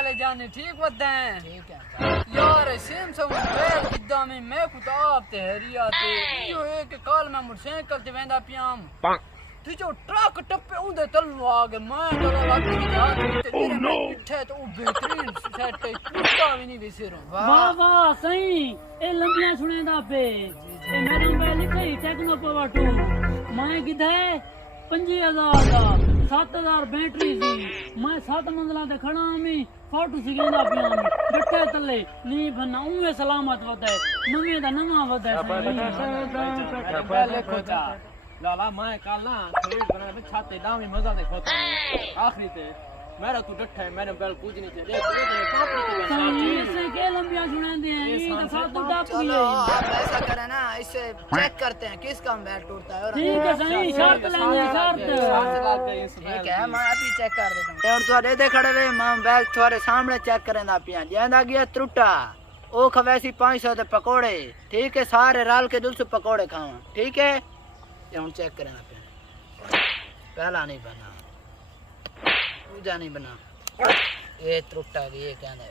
हाल है जाने ठीक होते हैं। ठीक है यार सेम सब बैल किदा में मैं खुद आप ते हरिया ते यो है कि कल मैं मोटरसाइकिल ते वेंदा पियाम तू जो ट्रक टप्पे उंदे तल्लो आ गए मैं चला लग जा ते मेरे में पिठे तो बेहतरीन सेट है टूटा भी नहीं विसरो। वाह वाह सही ए लंबियां सुनेंदा पे ए मेरे पे लिखे टेक्नो पावर 2 मैं किधे 50,000 का 7,000 बैटरी सी मैं 7 मंजिला ते खड़ा हमी फोटो सिगेंदा पिया डट्टे तले नी बना उमे सलामत वदे नवे दा नवा वदे पहले खोचा लाला मैं कल ना खरीद बनाने पे छाते दामी मजा दे खोता आखिरी ते मेरा तू डट्ठा है मेरे बैल कुछ नहीं थे देख सही से के लंबियां सुनेंदे हैं ये तो साथ टप चलो गई आप ऐसा करें ना इससे चेक करते हैं किसका बैल टूटता है और ठीक है सही शर्त लेंगे शर्त ठीक है मैं अभी चेक कर देता हूं और थोड़े दे खड़े वे मैं बैल थोड़े सामने चेक करें ना पिया जेंदा गया त्रुटा ओ खवैसी 500 दे पकोड़े ठीक है सारे राल के दिल से पकोड़े खावा ठीक है ये हम चेक करें ना पिया पहला नहीं बना पूजा नहीं बना ये त्रुटा ये कहने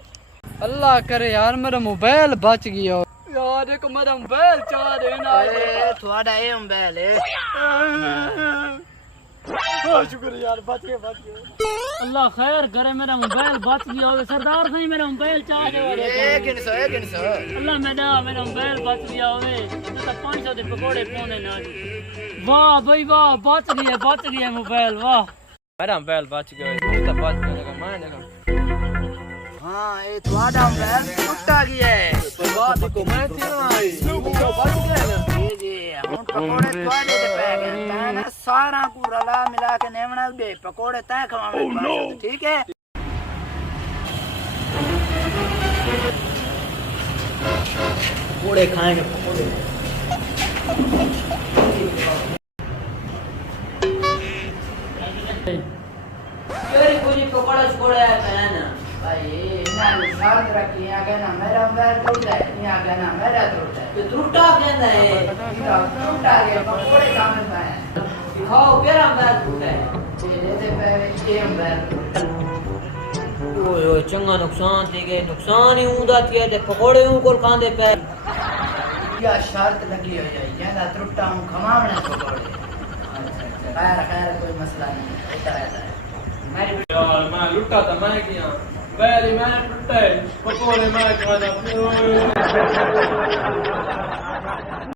अल्लाह करे यार मेरा मोबाइल बच गया यार एक मेरा मोबाइल चाह देना थोड़ा ये मोबाइल है शुक्र यार बच गया अल्लाह खैर करे मेरा मोबाइल बच गया होवे सरदार सही मेरा मोबाइल चाह दे एक सौ अल्लाह मेरा मोबाइल बच गया होवे तो 500 दे पकोड़े पौने ना वाह भाई वाह बच गया मोबाइल वाह मेरा बैल बच गया तू तो बच गया मैं देखा हाँ ये थोड़ा मोबाइल टूटा गया है बात को मैं थी आई बच गया जी हम पकोड़े थोड़े दे पे गए मैंने सारा को रला मिला के नेवना दे पकोड़े तय खवावे ठीक है पकोड़े खाएंगे पकोड़े केरी पूरी पकोड़ा छोड़ा है ना भाई ना साथ रखी यहां कहना मेरा बैल टूट है यहां कहना मेरा टूट है तो टूटा कहना है टूटा गया पकोड़े खाने पाए दिखाओ केरा बैल टूटा है ये दे पे ये बैल ओए चंगा नुकसान थी गए नुकसान ही उदा थी ते पकोड़े ऊ कोल खांदे पे या शर्त लगी हुई है कहना टूटा हूं खमावने पकोड़े अच्छा खैर कोई मसला नहीं होता रहता है यार मैं लुटा था मैं किया बैल मैं टूटा है पकोड़े मैं खाना